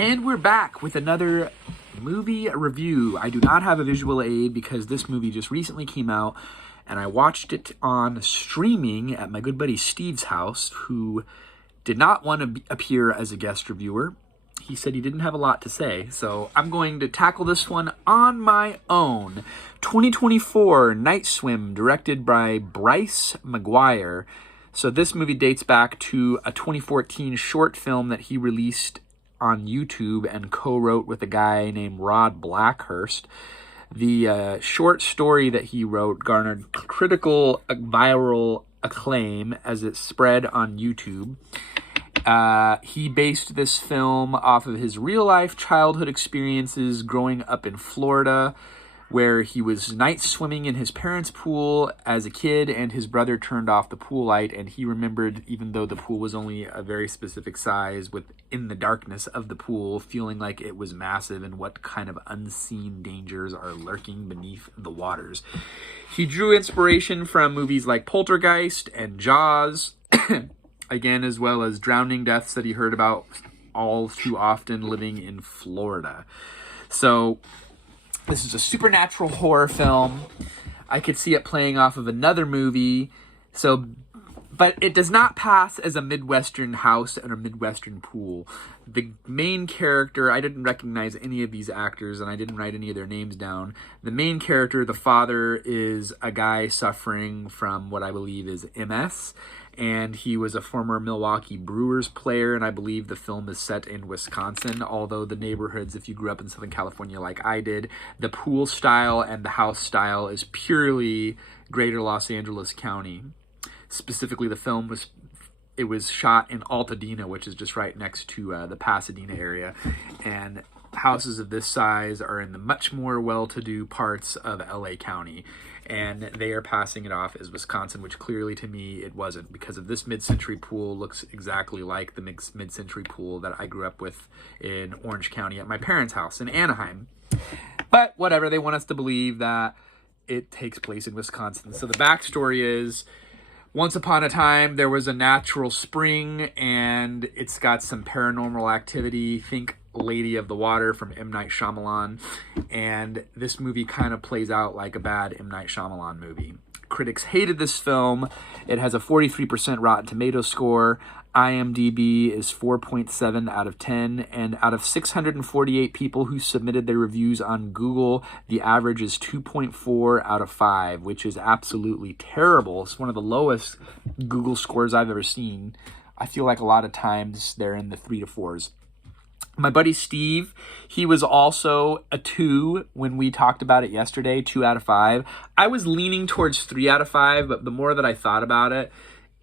And we're back with another movie review. I do not have a visual aid because this movie just recently came out and I watched it on streaming at my good buddy Steve's house, who did not want to appear as a guest reviewer. He said he didn't have a lot to say, so I'm going to tackle this one on my own. 2024 Night Swim, directed by Bryce McGuire. So this movie dates back to a 2014 short film that he released on YouTube and co-wrote with a guy named Rod Blackhurst. The short story that he wrote garnered critical viral acclaim as it spread on YouTube. He based this film off of his real-life childhood experiences growing up in Florida, where he was night swimming in his parents' pool as a kid, and his brother turned off the pool light, and he remembered, even though the pool was only a very specific size, within the darkness of the pool, feeling like it was massive and what kind of unseen dangers are lurking beneath the waters. He drew inspiration from movies like Poltergeist and Jaws, again, as well as drowning deaths that he heard about all too often living in Florida. So this is a supernatural horror film. I could see it playing off of another movie. But it does not pass as a Midwestern house and a Midwestern pool. The main character, I didn't recognize any of these actors, and I didn't write any of their names down. The main character, the father, is a guy suffering from what I believe is MS, and he was a former Milwaukee Brewers player, and I believe the film is set in Wisconsin, although the neighborhoods, if you grew up in Southern California like I did, the pool style and the house style is purely greater Los Angeles County. Specifically, the film was shot in Altadena, which is just right next to the Pasadena area, and houses of this size are in the much more well-to-do parts of LA County, and they are passing it off as Wisconsin, which clearly to me it wasn't, because of this mid-century pool looks exactly like the mid-century pool that I grew up with in Orange County at my parents' house in Anaheim. But whatever, they want us to believe that it takes place in Wisconsin. So the backstory is, once upon a time, there was a natural spring, and it's got some paranormal activity. Think Lady of the Water from M. Night Shyamalan. And this movie kind of plays out like a bad M. Night Shyamalan movie. Critics hated this film. It has a 43% Rotten Tomatoes score. IMDb is 4.7 out of 10, and out of 648 people who submitted their reviews on Google, the average is 2.4 out of 5, which is absolutely terrible. It's one of the lowest Google scores I've ever seen. I feel like a lot of times they're in the 3 to 4s. My buddy Steve, he was also a 2 when we talked about it yesterday, 2 out of 5. I was leaning towards 3 out of 5, but the more that I thought about it,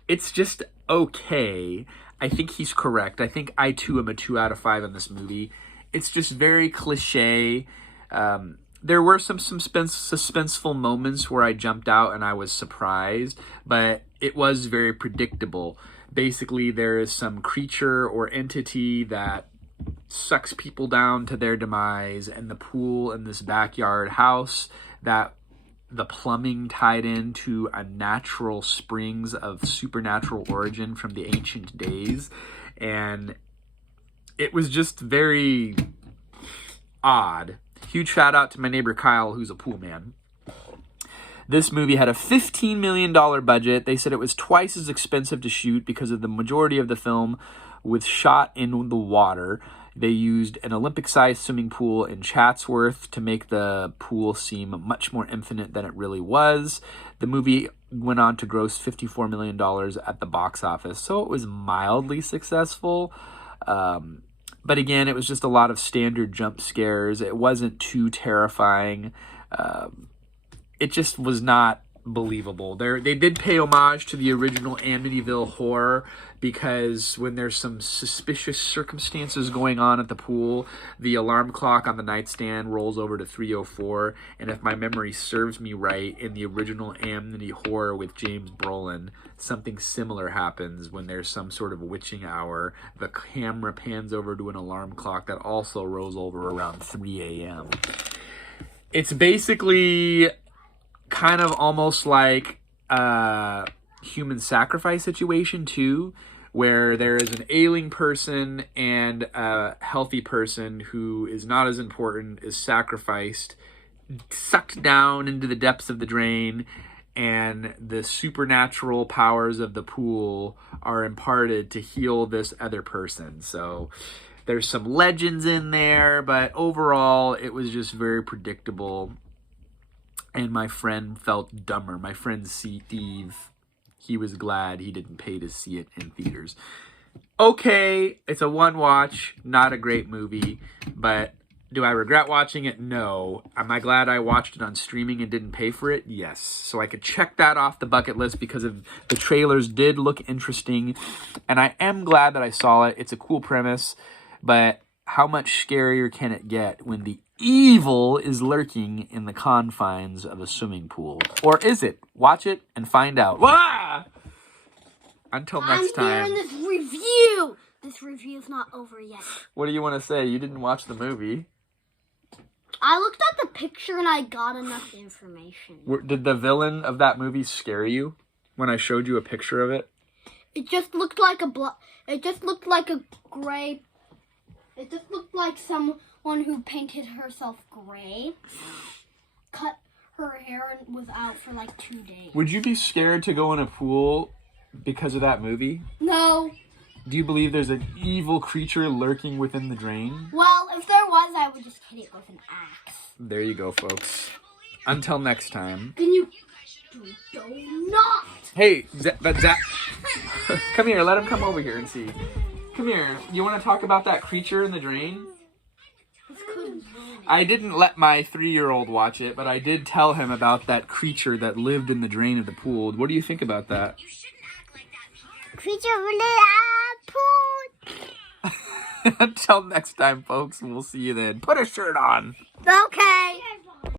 it's just okay. I think he's correct. I think I too am a 2 out of 5 in this movie. It's just very cliche. There were some suspenseful moments where I jumped out and I was surprised, but it was very predictable. Basically, there is some creature or entity that sucks people down to their demise, and the pool in this backyard house, that the plumbing tied into a natural springs of supernatural origin from the ancient days. And it was just very odd. Huge shout out to my neighbor Kyle, who's a pool man. This movie had a $15 million budget. They said it was twice as expensive to shoot because of the majority of the film was shot in the water. They used an Olympic-sized swimming pool in Chatsworth to make the pool seem much more infinite than it really was. The movie went on to gross $54 million at the box office, so it was mildly successful. But again, it was just a lot of standard jump scares. It wasn't too terrifying. It just was not believable. They did pay homage to the original Amityville Horror, because when there's some suspicious circumstances going on at the pool, the alarm clock on the nightstand rolls over to 3:04, and if my memory serves me right, in the original Amity Horror with James Brolin, something similar happens when there's some sort of witching hour. The camera pans over to an alarm clock that also rolls over around 3 a.m. It's basically kind of almost like a human sacrifice situation too, where there is an ailing person and a healthy person who is not as important, is sacrificed, sucked down into the depths of the drain, and the supernatural powers of the pool are imparted to heal this other person. So there's some legends in there, but overall it was just very predictable. And my friend felt dumber. My friend Steve, he was glad he didn't pay to see it in theaters. Okay, it's a one watch, not a great movie, but do I regret watching it? No. Am I glad I watched it on streaming and didn't pay for it? Yes. So I could check that off the bucket list because of the trailers did look interesting. And I am glad that I saw it. It's a cool premise, but how much scarier can it get when the evil is lurking in the confines of a swimming pool? Or is it? Watch it and find out. Wah! Until next time. I'm hearing this review. This review's not over yet. What do you want to say? You didn't watch the movie. I looked at the picture and I got enough information. Did the villain of that movie scare you when I showed you a picture of it? It just looked like It just looked like a gray. It just looked like someone who painted herself gray, cut her hair, and was out for like 2 days. Would you be scared to go in a pool because of that movie? No. Do you believe there's an evil creature lurking within the drain? Well, if there was, I would just hit it with an axe. There you go, folks. Until next time. Can you do not? Hey, Zach. Come here. Let him come over here and see. Come here. You want to talk about that creature in the drain? I didn't let my 3-year-old watch it, but I did tell him about that creature that lived in the drain of the pool. What do you think about that? Creature in the pool. Until next time, folks. We'll see you then. Put a shirt on. Okay.